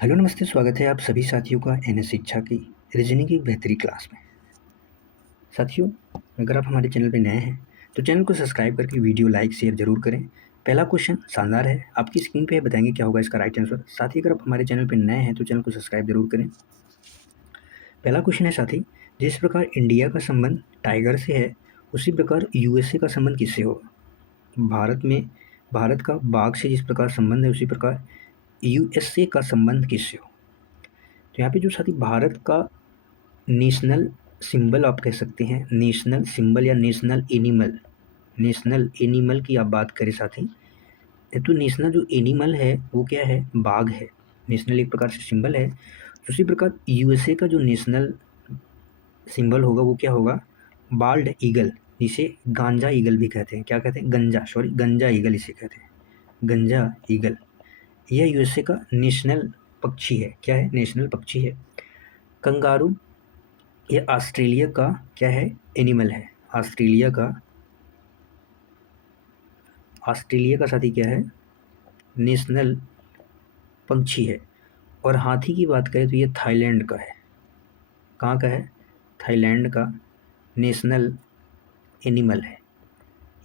Hello नमस्ते, स्वागत है आप सभी साथियों का एनएस शिक्षा की रीजनिंग की एक बेहतरीन क्लास में। साथियों, अगर आप हमारे चैनल पर नए हैं तो चैनल को सब्सक्राइब करके वीडियो लाइक शेयर जरूर करें। पहला क्वेश्चन शानदार है, आपकी स्क्रीन पे है, बताएंगे क्या होगा इसका राइट आंसर। साथ ही अगर आप हमारे चैनल पर नए हैं तो चैनल को सब्सक्राइब जरूर करें। पहला क्वेश्चन है साथी, जिस प्रकार इंडिया का संबंध टाइगर से है उसी प्रकार यूएसए का संबंध किससे होगा। भारत का बाघ से जिस प्रकार संबंध है उसी प्रकार यूएसए का संबंध किससे हो। तो यहाँ पे जो साथी भारत का नेशनल सिंबल आप कह सकते हैं, नेशनल सिंबल या नेशनल एनिमल की आप बात करें साथी, तो नेशनल जो एनिमल है वो क्या है, बाघ है। नेशनल एक प्रकार से सिंबल है, उसी प्रकार यूएसए का जो नेशनल सिंबल होगा वो क्या होगा, बाल्ड ईगल, जिसे गांजा ईगल भी कहते हैं। क्या कहते हैं, गंजा ईगल इसे कहते हैं, गंजा ईगल। यह यूएसए का नेशनल पक्षी है। क्या है, नेशनल पक्षी है। कंगारू, ये ऑस्ट्रेलिया का क्या है, एनिमल है। ऑस्ट्रेलिया का साथी क्या है, नेशनल पंछी है। और हाथी की बात करें तो ये थाईलैंड का है। कहाँ का है, थाईलैंड का नेशनल एनिमल है।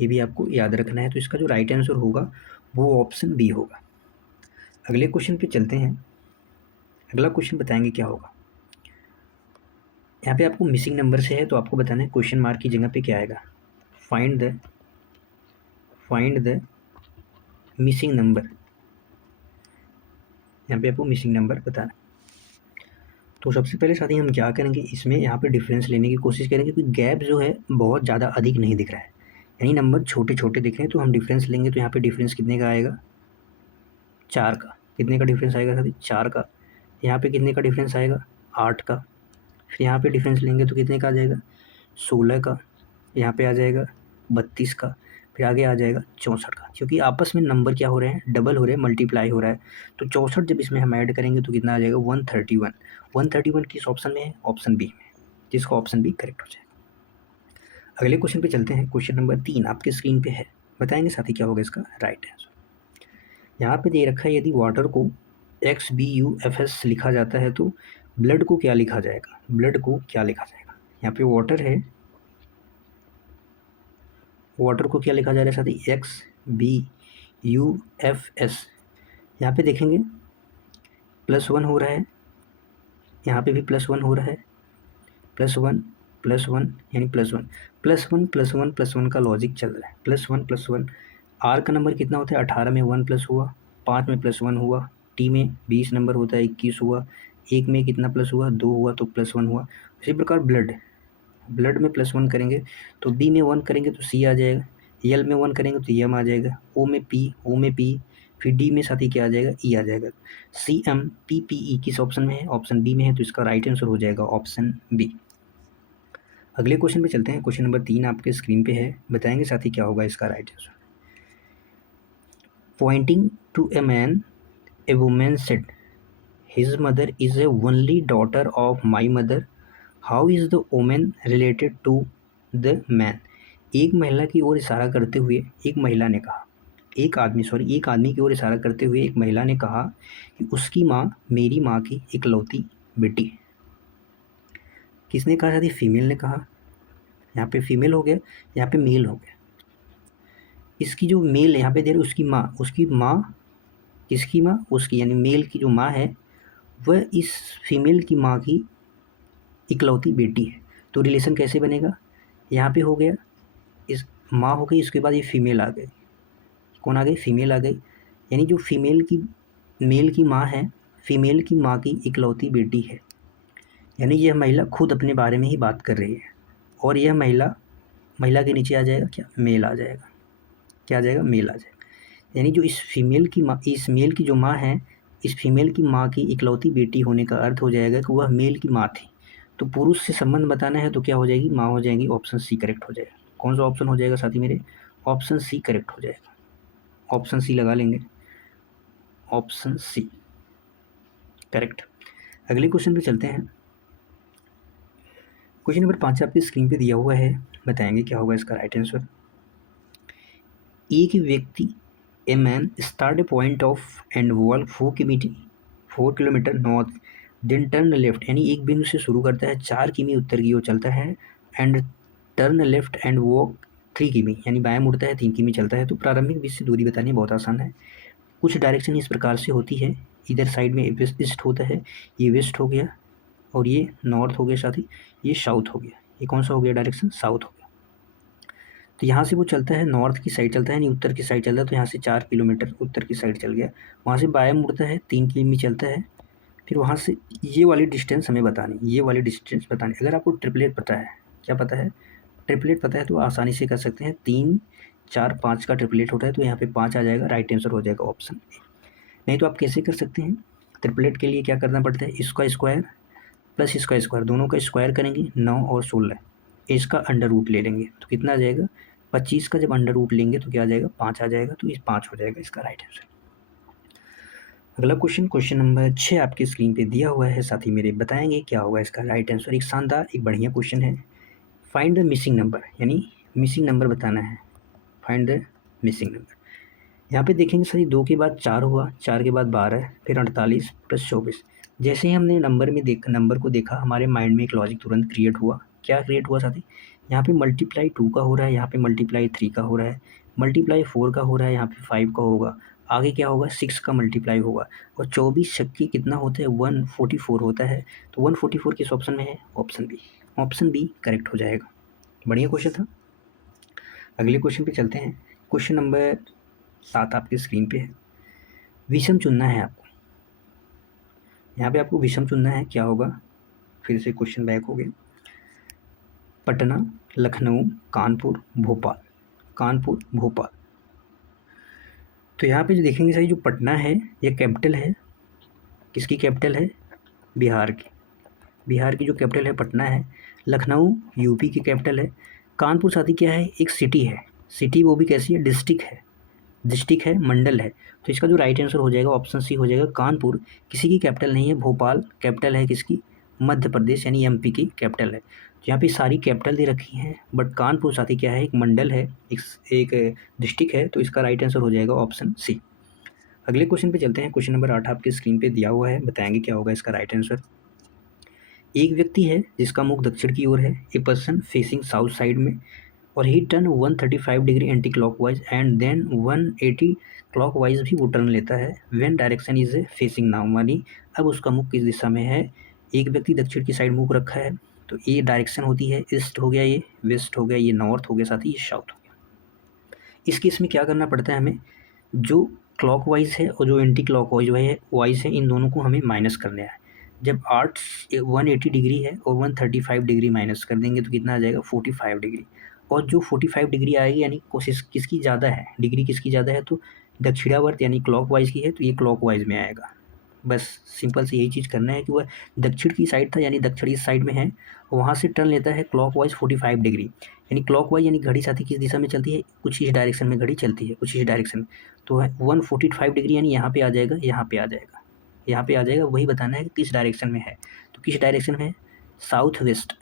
ये भी आपको याद रखना है। तो इसका जो राइट आंसर होगा वो ऑप्शन बी होगा। अगले क्वेश्चन पे चलते हैं। अगला क्वेश्चन बताएंगे क्या होगा। यहाँ पे आपको मिसिंग नंबर से है तो आपको बताना है क्वेश्चन मार्क की जगह पे क्या आएगा। फाइंड द मिसिंग नंबर, यहाँ पे आपको मिसिंग नंबर बताना। तो सबसे पहले साथी हम क्या करेंगे, इसमें यहाँ पे डिफरेंस लेने की कोशिश करेंगे, क्योंकि गैप जो है बहुत ज़्यादा अधिक नहीं दिख रहा है, यानी नंबर छोटे छोटे दिख रहे हैं। तो हम डिफरेंस लेंगे तो यहाँ पे डिफरेंस कितने का आएगा, 4 का। कितने का डिफरेंस आएगा साथी, 4 का। यहाँ पे कितने का डिफरेंस आएगा, 8 का। फिर यहाँ पे डिफरेंस लेंगे तो कितने का आ जाएगा, 16 का। यहाँ पे आ जाएगा 32 का। फिर आगे आ जाएगा 64 का। क्योंकि आपस में नंबर क्या हो रहे हैं, डबल हो रहे हैं, मल्टीप्लाई हो रहा है। तो 64 जब इसमें हम ऐड करेंगे तो कितना आ जाएगा, 131। 131 किस ऑप्शन में है, ऑप्शन बी में, जिसका ऑप्शन बी करेक्ट हो जाएगा। अगले क्वेश्चन पे चलते हैं। क्वेश्चन नंबर 3 आपके स्क्रीन पे है, बताएंगे साथी क्या होगा इसका राइट आंसर। यहाँ पे दे रखा है, यदि वाटर को XBUFS लिखा जाता है तो ब्लड को क्या लिखा जाएगा, ब्लड को क्या लिखा जाएगा। यहाँ पे वाटर है, वाटर को क्या लिखा जा रहा है साथी, XBUFS। यहाँ पे देखेंगे +1 हो रहा है, यहाँ पे भी +1 हो रहा है, +1 +1 यानी +1 +1 +1 +1 का लॉजिक चल रहा है। +1 +1, आर का नंबर कितना होता है, 18 में 1 प्लस हुआ, 5 में +1 हुआ, टी में 20 नंबर होता है, 21 हुआ, 1 में कितना प्लस हुआ, 2 हुआ तो +1 हुआ। इसी प्रकार ब्लड में +1 करेंगे तो बी में 1 करेंगे तो सी आ जाएगा, एल में 1 करेंगे तो एम आ जाएगा, ओ में पी, फिर डी में साथ ही क्या आ जाएगा, ई आ जाएगा। CMPPE किस ऑप्शन में है, ऑप्शन बी में है। तो इसका राइट आंसर हो जाएगा ऑप्शन बी। अगले क्वेश्चन पे चलते हैं। क्वेश्चन नंबर 3 आपके स्क्रीन पे है, बताएंगे साथी क्या होगा इसका right answer. Pointing to a man, a woman said, his mother is a only daughter of my mother, how is the woman related to the man. एक महिला की ओर इशारा करते हुए एक महिला ने कहा, एक आदमी की ओर इशारा करते हुए एक महिला ने कहा कि उसकी माँ मेरी माँ की इकलौती बेटी है। किसने कहा साथी, फीमेल ने कहा। यहाँ पे फीमेल हो गया, यहाँ पे मेल हो गया। इसकी जो मेल यहाँ पे दे रहे उसकी माँ किसकी माँ, उसकी, यानी मेल की जो माँ है वह इस फीमेल की माँ की इकलौती बेटी है। तो रिलेशन कैसे बनेगा, यहाँ पे हो गया, इस माँ हो गई, इसके बाद ये फीमेल आ गई। कौन आ गई, फीमेल आ गई। यानी जो मेल की माँ है, फीमेल की माँ की इकलौती बेटी है। यानी यह महिला खुद अपने बारे में ही बात कर रही है। और यह महिला के नीचे आ जाएगा क्या, मेल आ जाएगा। क्या आ जाएगा, मेल आ जाएगा। यानी जो इस मेल की जो माँ है, इस फीमेल की माँ की इकलौती बेटी होने का अर्थ हो जाएगा कि वह मेल की माँ थी। तो पुरुष से संबंध बताना है तो क्या हो जाएगी, माँ हो जाएगी। ऑप्शन सी करेक्ट हो जाएगा। कौन सा ऑप्शन हो जाएगा साथी मेरे, ऑप्शन सी करेक्ट हो जाएगा। ऑप्शन सी लगा लेंगे, ऑप्शन सी करेक्ट। अगले क्वेश्चन पे चलते हैं। क्वेश्चन नंबर 5 आपकी स्क्रीन पे दिया हुआ है, बताएंगे क्या होगा इसका राइट आंसर। एक व्यक्ति, a man, start a point of and walk 4 kilometre north, then turn left, यानी एक बिंदु से शुरू करता है 4 किमी उत्तर की ओर चलता है, and turn left and walk 3 किमी, यानी बाएं मुड़ता है 3 किमी चलता है। तो प्रारंभिक बीच से दूरी बतानी बहुत आसान है। कुछ डायरेक्शन इस प्रकार से होती है, इधर साइड में ईस्ट होता है, ये वेस्ट हो गया और ये नॉर्थ हो गया, साथ ही ये साउथ हो गया। ये कौन सा हो गया डायरेक्शन? साउथ हो गया। तो यहाँ से वो चलता है नॉर्थ की साइड चलता है, नहीं उत्तर की साइड चलता है, तो यहाँ से 4 किलोमीटर उत्तर की साइड चल गया। वहाँ से बाएं मुड़ता है 3 किमी चलता है, फिर वहाँ से ये वाली डिस्टेंस हमें बतानी, ये वाली डिस्टेंस बतानी। अगर आपको ट्रिपलेट पता है, क्या पता है? ट्रिपलेट पता है तो आसानी से कर सकते हैं। 3 4 5 का ट्रिपलेट होता है, तो यहाँ पे 5 आ जाएगा, राइट आंसर हो जाएगा ऑप्शन ए। नहीं तो आप कैसे कर सकते हैं? ट्रिपलेट के लिए क्या करना पड़ता है? इसका स्क्वायर प्लस इसका स्क्वायर, दोनों का स्क्वायर करेंगे 9 और 16, इसका अंडर रूट ले लेंगे तो कितना आ जाएगा? 25 का जब अंडर रूट लेंगे तो क्या आ जाएगा? 5 आ जाएगा, तो इस 5 हो जाएगा इसका राइट आंसर। अगला क्वेश्चन नंबर 6 आपकी स्क्रीन पे दिया हुआ है, साथ ही मेरे बताएंगे क्या होगा इसका राइट आंसर। एक शानदार, एक बढ़िया क्वेश्चन है। फाइंड द मिसिंग नंबर, यानी मिसिंग नंबर बताना है। Find the missing number. यहाँ पे देखेंगे सर, 2 के बाद 4 हुआ, 4 के बाद 12, फिर 48 प्लस 24। जैसे ही हमने नंबर को देखा, हमारे माइंड में एक लॉजिक तुरंत क्रिएट हुआ। क्या क्रिएट हुआ साथी? यहाँ पे मल्टीप्लाई 2 का हो रहा है, यहाँ पे मल्टीप्लाई 3 का हो रहा है, मल्टीप्लाई 4 का हो रहा है, यहाँ पे 5 का होगा, आगे क्या होगा? 6 का मल्टीप्लाई होगा, और 24 छक्के कितना होता है? 144 होता है। तो 144 किस ऑप्शन में है? Option B. Option B correct हो जाएगा। बढ़िया क्वेश्चन था। अगले क्वेश्चन पे चलते हैं। क्वेश्चन नंबर 7 आपकी स्क्रीन पे है। विषम चुनना है आपको। यहाँ पे आपको विषम चुनना है, क्या होगा? फिर से क्वेश्चन बैक हो गया। पटना, लखनऊ, कानपुर, भोपाल। कानपुर, भोपाल। तो यहाँ पे जो देखेंगे सही, जो पटना है ये कैपिटल है। किसकी कैपिटल है? बिहार की। बिहार की जो कैपिटल है पटना है। लखनऊ यूपी की कैपिटल है। कानपुर साथी क्या है? एक सिटी है। सिटी वो भी कैसी है? डिस्ट्रिक्ट है। डिस्ट्रिक्ट है, मंडल है। तो इसका जो राइट आंसर हो जाएगा ऑप्शन सी हो जाएगा। कानपुर किसी की कैपिटल नहीं है। भोपाल कैपिटल है किसकी? मध्य प्रदेश, यानी एमपी की कैपिटल है। तो यहाँ पे सारी कैपिटल दे रखी हैं, बट कानपुर साथी क्या है? एक मंडल है, एक डिस्ट्रिक्ट है। तो इसका राइट आंसर हो जाएगा ऑप्शन सी। अगले क्वेश्चन पे चलते हैं। क्वेश्चन नंबर 8 आपकी स्क्रीन पे दिया हुआ है, बताएंगे क्या होगा इसका राइट आंसर। एक व्यक्ति है जिसका मुख दक्षिण की ओर है, a person facing south side में, और ही turn 135 degree anti clockwise and then 180 clockwise भी वो टर्न लेता है। When direction is facing now, मानी अब उसका मुख किस दिशा में है? एक व्यक्ति दक्षिण की साइड मुख रखा है, तो ये डायरेक्शन होती है ईस्ट हो गया, ये वेस्ट हो गया, ये नॉर्थ हो गया, साथ ही ये साउथ हो गया। इस केस में क्या करना पड़ता है हमें? जो क्लॉकवाइज है और जो एंटी क्लॉकवाइज वाइज है, इन दोनों को हमें माइनस करना है। जब आर्ट 180 डिग्री है और 135 डिग्री माइनस कर देंगे तो कितना आ जाएगा? 45 डिग्री। और जो 45 डिग्री आएगी, यानी कोशिश किसकी ज़्यादा है, डिग्री किसकी ज़्यादा है? तो दक्षिणावर्त यानी क्लॉकवाइज की है, तो ये क्लॉकवाइज में आएगा। बस सिंपल से यही चीज़ करना है कि वह दक्षिण की साइड था, यानी दक्षिण इस साइड में है, वहाँ से टर्न लेता है क्लॉकवाइज 45 डिग्री। यानी क्लॉकवाइज यानी घड़ी साथी किस दिशा में चलती है? कुछ इस डायरेक्शन में घड़ी चलती है, कुछ इस डायरेक्शन में। तो 145 डिग्री यानी यहाँ पे आ जाएगा, यहाँ पे आ जाएगा, यहाँ पे आ जाएगा। वही बताना है कि किस डायरेक्शन में है। तो किस डायरेक्शन में है? South west.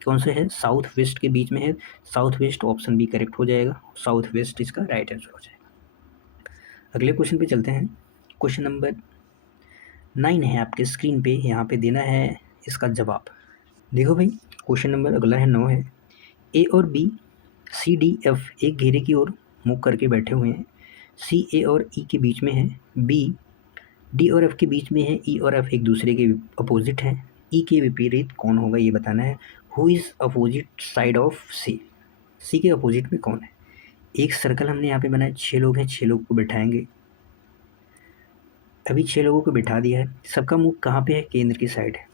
कौन से है? साउथ वेस्ट के बीच में है। South west, option B correct हो जाएगा। साउथ वेस्ट इसका राइट आंसर हो जाएगा। अगले क्वेश्चन पे चलते हैं। क्वेश्चन नंबर 9 है आपके स्क्रीन पे, यहाँ पे देना है इसका जवाब। देखो भाई, क्वेश्चन नंबर अगला है 9 है। ए और बी, सी डी एफ एक घेरे की ओर मुख करके बैठे हुए हैं। सी ए और ई के बीच में है। बी डी और एफ के बीच में है। ई और एफ एक दूसरे के अपोजिट हैं। ई के विपरीत कौन होगा ये बताना है। Who is opposite side of C? C के अपोजिट में कौन है? एक सर्कल हमने यहाँ पे बनाया, 6 लोग हैं, 6 लोग को बिठाएंगे। अभी 6 लोगों को बिठा दिया है। सबका मुख कहाँ पे है? केंद्र की साइड है।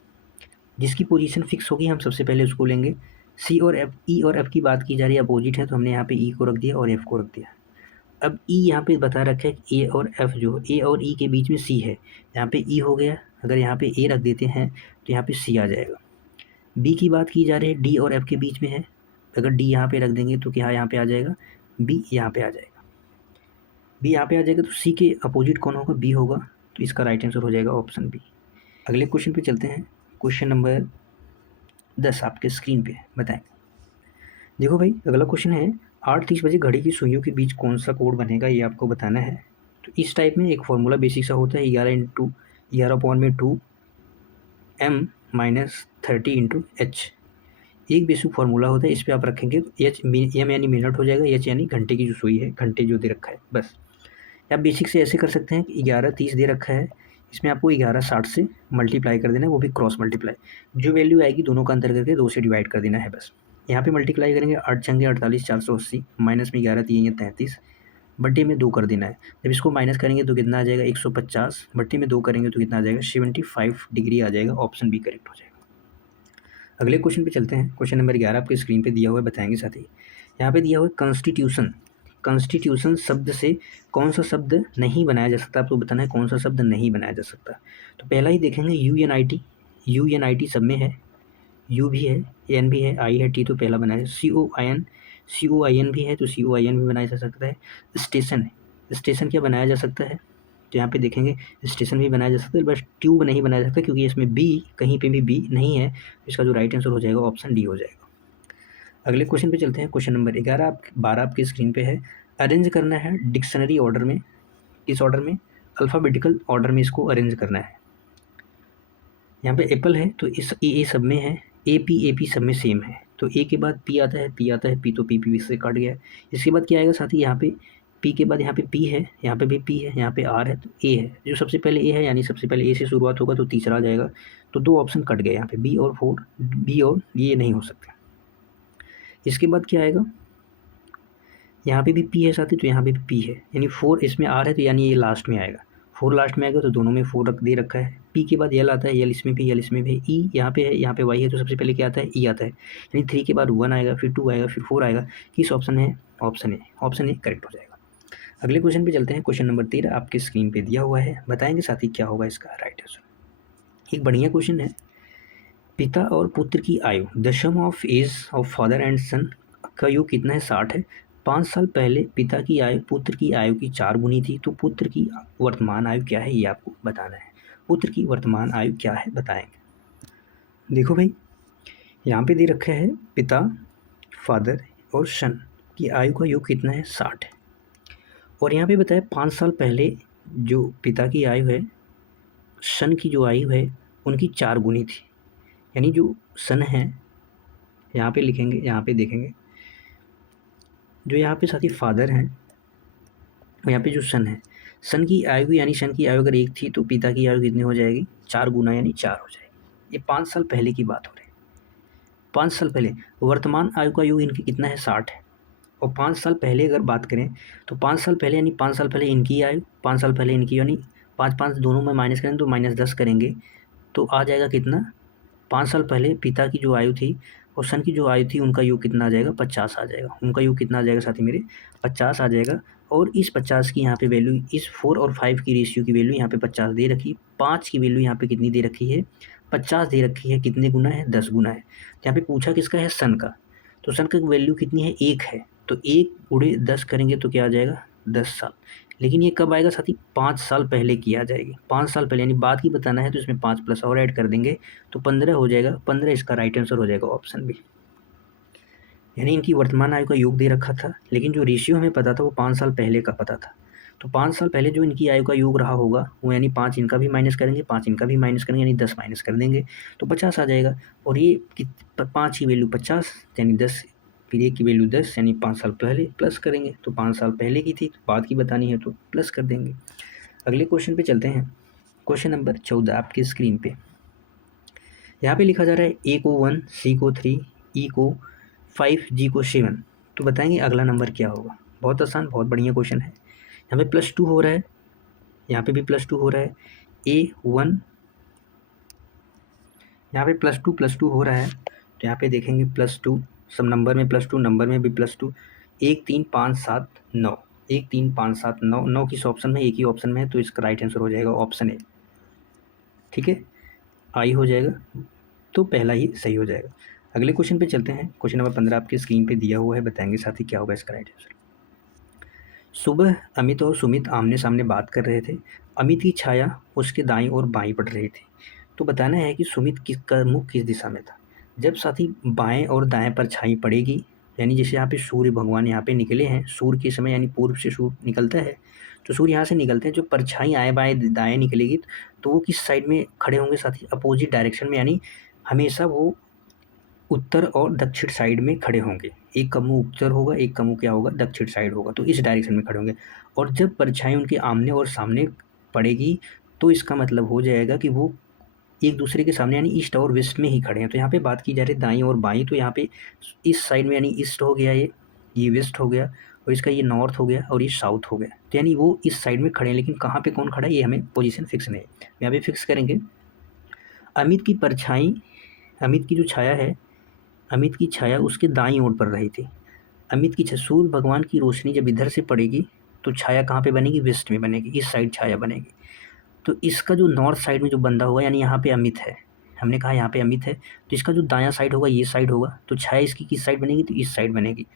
जिसकी पोजीशन फिक्स होगी हम सबसे पहले उसको लेंगे। सी और एफ, ई और एफ की बात की जा रही है, अपोजिट है, तो हमने यहाँ पे ई को रख दिया और एफ को रख दिया। अब ई यहाँ पे बता रखा है कि ए और एफ, जो ए और ई के बीच में सी है, यहाँ पे ई हो गया। अगर यहाँ पे ए रख देते हैं तो यहाँ पे सी आ जाएगा। बी की बात की जा रही है, डी और एफ के बीच में है। अगर डी यहाँ पे रख देंगे तो क्या यहाँ पे आ जाएगा? बी यहाँ पे आ जाएगा। बी यहाँ पे आ जाएगा, तो सी के अपोजिट कौन होगा? बी होगा। तो इसका राइट आंसर हो जाएगा ऑप्शन बी। अगले क्वेश्चन पे चलते हैं। क्वेश्चन नंबर 10 आपके स्क्रीन पे बताएं। देखो भाई, अगला क्वेश्चन है, 8:30 बजे घड़ी की सुइयों के बीच कौन सा कोण बनेगा, ये आपको बताना है। तो इस टाइप में एक फॉर्मूला बेसिक सा होता है, 11 × 11/2 m माइनस 30 इंटू एच। एक बेसिक फार्मूला होता है, इस पे आप रखेंगे तो एच एम यानी मिनट हो जाएगा, एच यानी घंटे की जो सुई है, घंटे जो दे रखा है बस। आप बेसिक से ऐसे कर सकते हैं कि 11:30 दे रखा है, इसमें आपको 11:60 से मल्टीप्लाई कर देना है, वो भी क्रॉस मल्टीप्लाई। जो वैल्यू आएगी दोनों का अंतर करके 2 से डिवाइड कर देना है बस। यहाँ पे मल्टीप्लाई करेंगे 8 छंगे 48 480 माइनस में 11 3 33 बट्टे में 2 कर देना है। जब इसको माइनस करेंगे तो कितना आ जाएगा 150, बट्टे में 2 करेंगे तो कितना आ जाएगा 75 डिग्री आ जाएगा। ऑप्शन बी करेक्ट हो जाएगा। अगले क्वेश्चन पे चलते हैं। क्वेश्चन नंबर 11 आपके स्क्रीन पे दिया हुआ है, बताएंगे साथ ही। यहाँ पे दिया हुआ है कॉन्स्टिट्यूशन। कॉन्स्टिट्यूशन शब्द से कौन सा शब्द नहीं बनाया जा सकता, आपको बताना है कौन सा शब्द नहीं बनाया जा सकता। तो पहला ही देखेंगे UNIT। UNIT सब में है, यू भी है, एन भी है, आई है, टी तो पहला बनाया। COIN भी है तो COIN भी बनाया जा सकता है। स्टेशन है, स्टेशन क्या बनाया जा सकता है, तो यहाँ पे देखेंगे स्टेशन भी बनाया जा सकता है, बस ट्यूब नहीं बनाया जा सकता क्योंकि इसमें बी कहीं पे भी बी नहीं है। इसका जो राइट आंसर हो जाएगा ऑप्शन डी हो जाएगा। अगले क्वेश्चन पे चलते हैं। क्वेश्चन नंबर 12 आपकी स्क्रीन पे है। अरेंज करना है डिक्शनरी ऑर्डर में, किस ऑर्डर में, अल्फ़ाबेटिकल ऑर्डर में इसको अरेंज करना है। यहाँ पे एप्पल है तो इस ए सब में है, AP सब में सेम है, तो ए के बाद पी आता है, पी आता है, पी तो पी से कट गया। इसके बाद क्या आएगा साथी, यहाँ पे पी के बाद यहाँ पे पी है, यहाँ पे भी पी है, यहाँ पे आर है तो ए है। जो सबसे पहले ए है यानी सबसे पहले ए से शुरुआत होगा तो तीसरा आ जाएगा। तो 2 ऑप्शन कट गए यहाँ पे, बी और 4, बी और ये नहीं हो सकता। इसके बाद क्या आएगा, यहाँ पे भी पी है साथी तो यहाँ पे भी पी है, यानी 4 इसमें आर है तो यानी ये लास्ट में आएगा। 4 लास्ट में आएगा तो दोनों में 4 रख दे रखा है। पी के बाद एल आता है, एल इसमें भी, एल इसमें भी। ई यहाँ पे है, यहाँ पे वाई है तो सबसे पहले क्या आता है, ई आता है। यानी 3 के बाद 1 आएगा, फिर 2 आएगा, फिर 4 आएगा। किस ऑप्शन है, option A. Option A correct हो जाएगा। अगले क्वेश्चन पे चलते हैं। क्वेश्चन नंबर 13 आपके स्क्रीन पे दिया हुआ है, बताएंगे साथी क्या होगा इसका राइट आंसर। एक बढ़िया क्वेश्चन है। पिता और पुत्र की आयु, the sum of age of father and son का योग कितना है, 60 है। 5 साल पहले पिता की आयु पुत्र की आयु की 4 गुनी थी, तो पुत्र की वर्तमान आयु क्या है ये आपको बताना है। पुत्र की वर्तमान आयु क्या है बताएंगे। देखो भाई, यहाँ पे दे रखा है पिता, फादर और सन की आयु का योग कितना है, 60 है। और यहाँ पे बताया 5 साल पहले जो पिता की आयु है, सन की जो आयु है उनकी 4 गुनी थी। यानी जो सन है, यहाँ पे लिखेंगे, यहाँ पे देखेंगे जो यहाँ पे साथी फादर हैं और यहाँ पे जो सन है, सन की आयु यानी सन की आयु अगर 1 थी तो पिता की आयु कितनी हो जाएगी, 4 गुना यानी 4 हो जाएगी। ये 5 साल पहले की बात हो रही है। 5 साल पहले वर्तमान आयु का योग इनकी कितना है, 60 है। और 5 साल पहले अगर बात करें तो 5 साल पहले यानी 5 साल पहले इनकी आयु, 5 साल पहले इनकी, यानी 5 दोनों में माइनस करें तो -10 करेंगे तो आ जाएगा कितना, 5 साल पहले पिता की जो आयु थी और सन की जो आयु थी उनका योग कितना आ जाएगा, 50 आ जाएगा। उनका योग कितना आ जाएगा साथी मेरे, 50 आ जाएगा। और इस 50 की यहाँ पे वैल्यू, इस 4 और 5 की रेशियो की वैल्यू यहाँ पे 50 दे रखी है। 5 की वैल्यू यहाँ पे कितनी दे रखी है, 50 दे रखी है। कितने गुना है, 10 गुना है। यहाँ पे पूछा किसका है, सन का। तो सन का वैल्यू कितनी है, 1 है। तो 1 गुणे 10 करेंगे तो क्या आ जाएगा, 10 साल। लेकिन ये कब आएगा साथी, 5 साल पहले की आ जाएगी। 5 साल पहले यानी बाद की बताना है तो इसमें 5 प्लस और ऐड कर देंगे तो 15 हो जाएगा। 15 इसका राइट आंसर हो जाएगा, ऑप्शन बी। यानी इनकी वर्तमान आयु का योग दे रखा था, लेकिन जो रेशियो हमें पता था वो 5 साल पहले का पता था। तो 5 साल पहले जो इनकी आयु का योग रहा होगा वो यानी 5 इनका भी माइनस करेंगे, 5 इनका भी माइनस करेंगे, यानी 10 माइनस कर देंगे तो 50 आ जाएगा। और ये 5 की वैल्यू 50 यानी 10, फिर 1 की वैल्यू 10 यानी 5 साल पहले प्लस करेंगे। तो 5 साल पहले की थी, तो बाद की बतानी है तो प्लस कर देंगे। अगले क्वेश्चन पे चलते हैं। क्वेश्चन नंबर 14 आपकी स्क्रीन पे। यहाँ पे लिखा जा रहा है ए को 1, सी को 3, ई को 5, जी को 7। तो बताएंगे अगला नंबर क्या होगा। बहुत आसान, बहुत बढ़िया क्वेश्चन है। यहाँ पे +2 हो रहा है, यहाँ पे भी +2 हो रहा है। A1 यहाँ पे +2 हो रहा है तो यहाँ पे देखेंगे +2, सब नंबर में +2, नंबर में भी +2। 1 3 5 7 9, 1 3 5 7 9, 9 किस ऑप्शन में, एक ही ऑप्शन में है तो इसका राइट आंसर हो जाएगा ऑप्शन ए। ठीक है, आई हो जाएगा तो पहला ही सही हो जाएगा। अगले क्वेश्चन पे चलते हैं। क्वेश्चन नंबर 15 आपकी स्क्रीन पे दिया हुआ है, बताएंगे साथी क्या होगा इसका राइट आंसर। सुबह अमित और सुमित आमने सामने बात कर रहे थे। अमित की छाया उसके दाईं और बाईं पड़ रही थी। तो बताना है कि सुमित का मुख किस दिशा में था। जब साथी बाएं और दाएं पर छाई पड़ेगी यानी जैसे यहाँ पे सूर्य भगवान यहाँ पे निकले हैं, सूर्य के समय यानी पूर्व से सूर्य निकलता है, तो सूर्य यहाँ से निकलते हैं, जो परछाई आए बाएँ दाएँ निकलेगी तो वो किस साइड में खड़े होंगे साथी? अपोजिट डायरेक्शन में, यानी हमेशा वो उत्तर और दक्षिण साइड में खड़े होंगे। एक का मुँह उत्तर होगा, एक का मुँह क्या होगा? दक्षिण साइड होगा, तो इस डायरेक्शन में खड़े होंगे। और जब परछाई उनके आमने और सामने पड़ेगी तो इसका मतलब हो जाएगा कि वो एक दूसरे के सामने यानी ईस्ट और वेस्ट में ही खड़े हैं। तो यहाँ पे बात की जा रही है दाईं और बाईं, तो यहाँ पे इस साइड में यानी ईस्ट हो गया, ये वेस्ट हो गया, और इसका ये नॉर्थ हो गया और ये साउथ हो गया। तो यानी वो इस साइड में खड़े हैं, लेकिन कहाँ पे कौन खड़ा है ये हमें पोजीशन फिक्स नहीं है। यहाँ पे फिक्स करेंगे अमित की परछाई, अमित की जो छाया है, अमित की छाया उसके दाईं ओर पड़ रही थी। अमित की सूर्य भगवान की रोशनी जब इधर से पड़ेगी तो छाया कहाँ पे बनेगी? वेस्ट में बनेगी, इस साइड छाया बनेगी। तो इसका जो नॉर्थ साइड में जो बंदा होगा यानी यहाँ पे अमित है, हमने कहा यहाँ पे अमित है, तो इसका जो दायां साइड होगा ये साइड होगा, तो छाया इसकी किस साइड बनेगी? तो इस साइड बनेगी।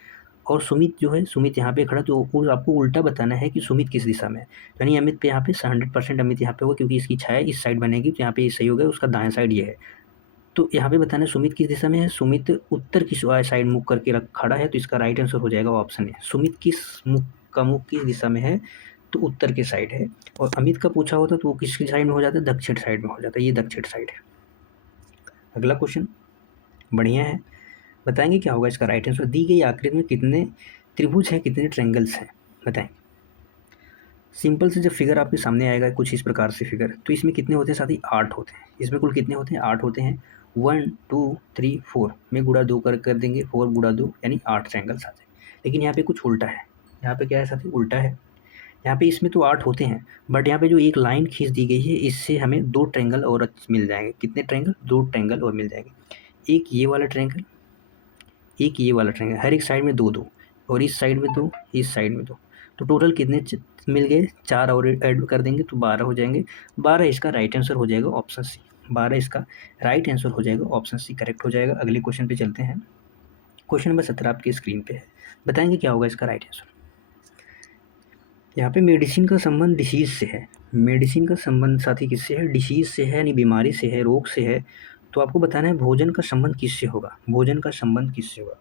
और सुमित जो है, सुमित यहाँ पे खड़ा, तो आपको उल्टा बताना है कि सुमित किस दिशा में है। तो यानी अमित पे यहाँ पे 100% अमित यहाँ पे होगा, क्योंकि इसकी छाया इस साइड बनेगी, तो यहाँ पे ये सही हो गया, उसका दायां साइड ये है। तो यहाँ पे बताना है सुमित किस दिशा में है। सुमित उत्तर की साइड मुख करके खड़ा है, तो इसका राइट आंसर हो जाएगा ऑप्शन है। सुमित किस मुख का मुख किस दिशा में है? तो उत्तर के साइड है। और अमित का पूछा होता तो वो किसकी साइड में हो जाता है? दक्षिण साइड में हो जाता है, ये दक्षिण साइड है। अगला क्वेश्चन बढ़िया है, बताएंगे क्या होगा इसका राइट आंसर। दी गई आकृति में कितने त्रिभुज हैं, कितने ट्रायंगल्स हैं, बताएं। सिंपल से जब फिगर आपके सामने आएगा कुछ इस प्रकार से फिगर, तो इसमें कितने होते हैं साथी? 8 होते हैं। इसमें कुल कितने होते हैं? 8 होते हैं। 1 2 3 4 में गुणा 2 कर देंगे, 4 गुणा 2 यानी 8 ट्रायंगल्स आ जाए। लेकिन यहाँ पे कुछ उल्टा है, यहाँ पे क्या है साथी? उल्टा है। यहाँ पे इसमें तो 8 होते हैं, बट यहाँ पे जो एक लाइन खींच दी गई है इससे हमें 2 ट्रायंगल और मिल जाएंगे। कितने ट्रायंगल? 2 ट्रायंगल और मिल जाएंगे। एक ये वाला ट्रायंगल, एक ये वाला ट्रायंगल, हर एक साइड में 2 2, और इस साइड में 2, इस साइड में 2, तो टोटल कितने मिल गए? 4 और ऐड कर देंगे तो 12 हो जाएंगे। 12 इसका राइट आंसर हो जाएगा ऑप्शन सी। 12 इसका राइट आंसर हो जाएगा, ऑप्शन सी करेक्ट हो जाएगा। अगले क्वेश्चन पे चलते हैं। क्वेश्चन नंबर 17 आपकी स्क्रीन पे है, बताएंगे क्या होगा इसका राइट आंसर। यहाँ पे मेडिसिन का संबंध डिसीज से है। मेडिसिन का संबंध साथी किससे है? डिसीज से है, यानी बीमारी से है, रोग से है। तो आपको बताना है भोजन का संबंध किससे होगा। भोजन का संबंध किससे होगा?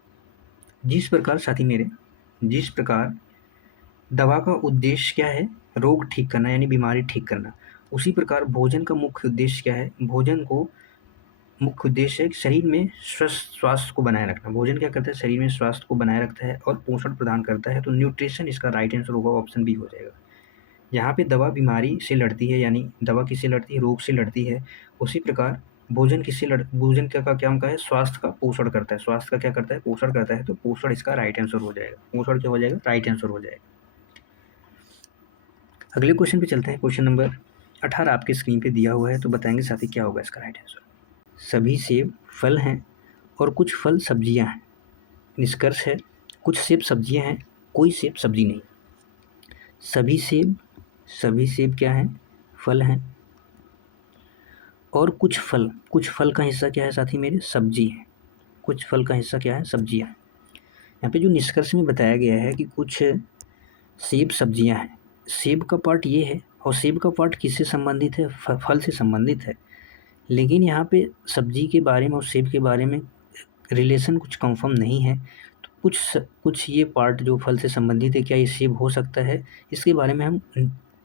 जिस प्रकार साथी मेरे, जिस प्रकार दवा का उद्देश्य क्या है? रोग ठीक करना यानी बीमारी ठीक करना, उसी प्रकार भोजन का मुख्य उद्देश्य क्या है? भोजन को मुख्य उद्देश्य है शरीर में स्वस्थ स्वास्थ्य को बनाए रखना। भोजन क्या करता है? शरीर में स्वास्थ्य को बनाए रखता है और पोषण प्रदान करता है। तो न्यूट्रिशन इसका राइट आंसर होगा, ऑप्शन बी हो जाएगा। यहाँ पे दवा बीमारी से लड़ती है, यानी दवा किससे लड़ती है? रोग से लड़ती है। उसी प्रकार भोजन भोजन क्या का क्या का है? स्वास्थ्य का पोषण करता है। स्वास्थ्य का क्या करता है? पोषण करता है। तो पोषण इसका राइट आंसर हो जाएगा। पोषण क्या हो जाएगा? राइट आंसर हो जाएगा। अगले क्वेश्चन पे चलते हैं। क्वेश्चन नंबर 18 आपके स्क्रीन पे दिया हुआ है, तो बताएंगे साथी क्या होगा इसका राइट आंसर। सभी सेब फल हैं और कुछ फल सब्जियां हैं। निष्कर्ष है कुछ सेब सब्जियां हैं, कोई सेब सब्जी नहीं। सभी सेब क्या हैं? फल हैं। और कुछ फल का हिस्सा क्या है साथी मेरे? सब्जी है। कुछ फल का हिस्सा क्या है? सब्जियां। यहाँ पे जो निष्कर्ष में बताया गया है कि कुछ सेब सब्जियां हैं, सेब का पार्ट ये है, और सेब का पार्ट किससे संबंधित है? फल से संबंधित है। लेकिन यहाँ पे सब्जी के बारे में और सेब के बारे में रिलेशन कुछ कंफर्म नहीं है। तो कुछ ये पार्ट जो फल से संबंधित है, क्या ये सेब हो सकता है? इसके बारे में हम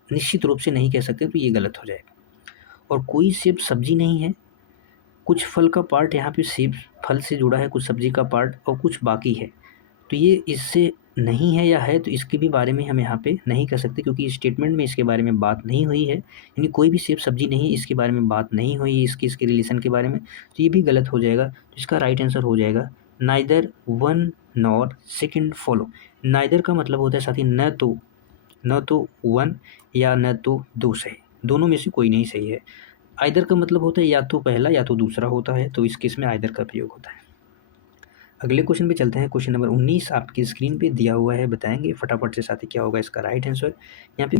निश्चित रूप से नहीं कह सकते, तो ये गलत हो जाएगा। और कोई सेब सब्जी नहीं है। कुछ फल का पार्ट यहाँ पे सेब फल से जुड़ा है, कुछ सब्जी का पार्ट, और कुछ बाकी है। तो ये इससे नहीं है या है, तो इसके भी बारे में हम यहाँ पे नहीं कह सकते, क्योंकि स्टेटमेंट में इसके बारे में बात नहीं हुई है। यानी कोई भी सेब सब्जी नहीं है, इसके बारे में बात नहीं हुई है, इसके रिलेशन के बारे में, तो ये भी गलत हो जाएगा। तो इसका राइट आंसर हो जाएगा neither one nor second follow. Neither का मतलब होता है साथी न तो वन या न तो दो सही, दोनों में से कोई नहीं सही है। आइदर का मतलब होता है या तो पहला या तो दूसरा होता है, तो इस केस में आइदर का प्रयोग होता है। अगले क्वेश्चन पे चलते हैं। क्वेश्चन नंबर 19 आपकी स्क्रीन पे दिया हुआ है, बताएंगे फटाफट से साथी क्या होगा इसका राइट आंसर। यहाँ पे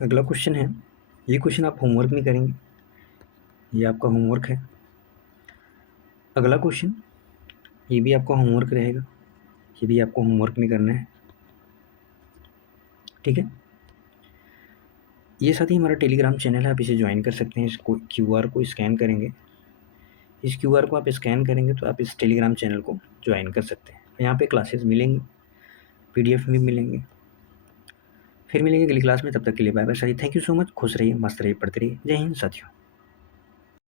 अगला क्वेश्चन है, ये क्वेश्चन आप होमवर्क में करेंगे, ये आपका होमवर्क है। अगला क्वेश्चन ये भी आपका होमवर्क रहेगा, ये भी आपको होमवर्क में करना है, ठीक है। ये साथी हमारा टेलीग्राम चैनल है, आप इसे ज्वाइन कर सकते हैं। इसको QR को स्कैन करेंगे, इस QR को आप स्कैन करेंगे तो आप इस टेलीग्राम चैनल को ज्वाइन कर सकते हैं। यहाँ पे क्लासेस मिलेंगी, पीडीएफ भी मिलेंगे। फिर मिलेंगे अगली क्लास में, तब तक के लिए बाय बाय साथी। Thank you so much. खुश रहिए, मस्त रहिए, पढ़ते रहिए। जय हिंद साथियों।